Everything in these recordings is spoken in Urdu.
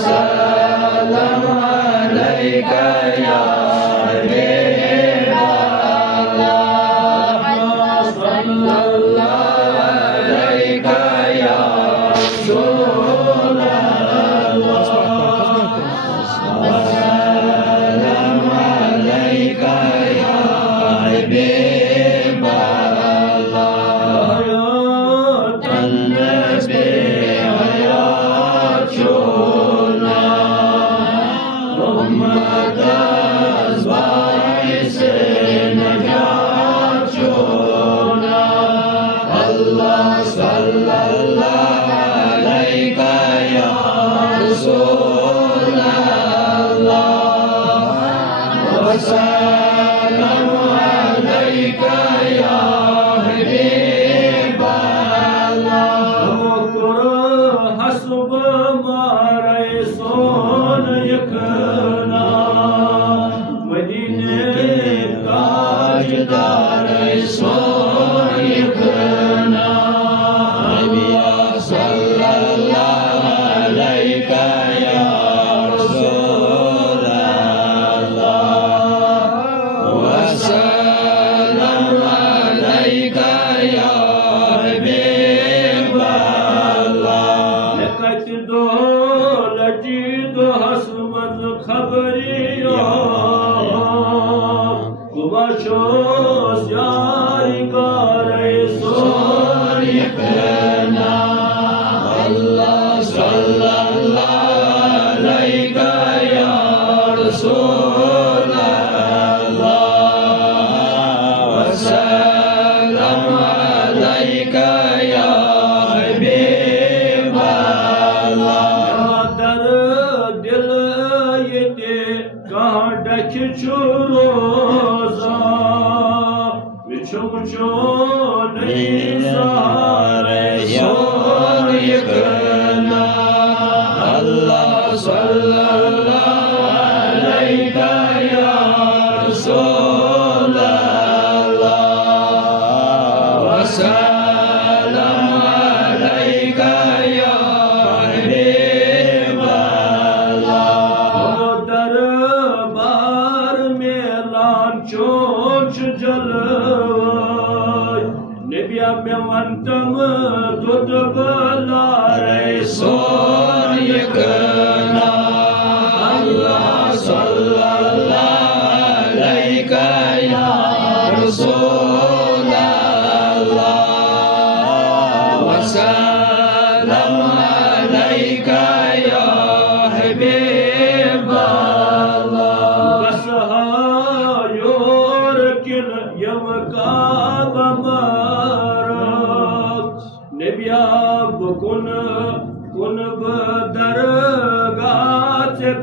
وسلم عليك يا حبيب الله صلى الله عليك يا رسول الله وسلم عليك يا حبيب الله حياة النبي حياتنا أمة أزواج نجاتنا الله صلى الله عليك يا رسول الله وسلم عليك يا حبيب الله حسب ما ريسون يكنا مدينة تاجدار ريسون يكنا الله صلى الله عليك يا رسول الله وسلم عليك يا حبيب الله لقد دولتي حسب خبري وبشوش ياري قاري صوريكنا الله صلى الله عليك يا رسول الله وسلم عليك يا حبيب الله در دل يتي قادك چروزا بچوچو نيزار يكنا الله صلى الله عليك يا رسول الله وسلم عليك يا حبيب الله دربار ميلان چوچ جلوي نبي أمانتم دود بلا رسول يكنا الله صلى الله عليك يا رسول الله وسلم عليك يا حبيب الله بسها يوركن يمكاب مرات نبي بكن كن بدرگات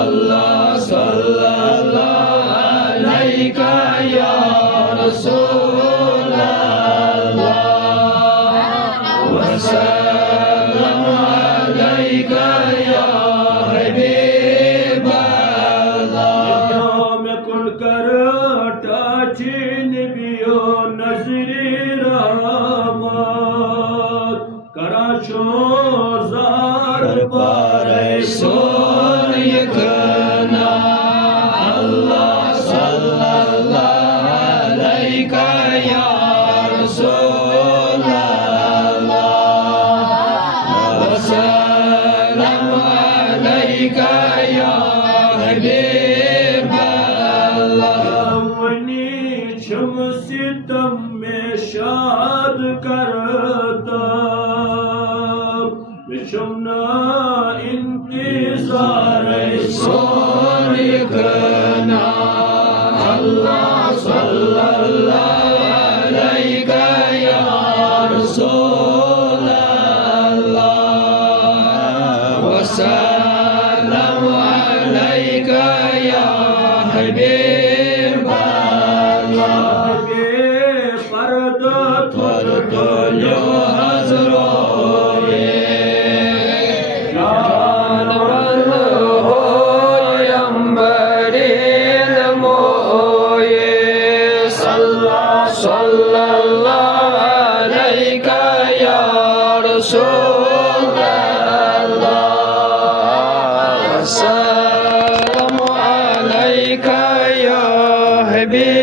الله صلى الله عليك يا رسول الله وسلم عليك يا حبيب الله يوم كل کرٹاچین بیو نظری رحمت کراچو زار پارے سون یکنا الله صلى الله عليك يا رسول الله وسلم عليك يا حبيب الله ونی چم ستم میں شاد کرتا بشمنا انتظار سون یکنا الله صلى الله عليك يا رسول الله وسلم عليك يا حبيب الله فرد فرد له حضروي جان ور رسول الله السلام عليك يا حبيب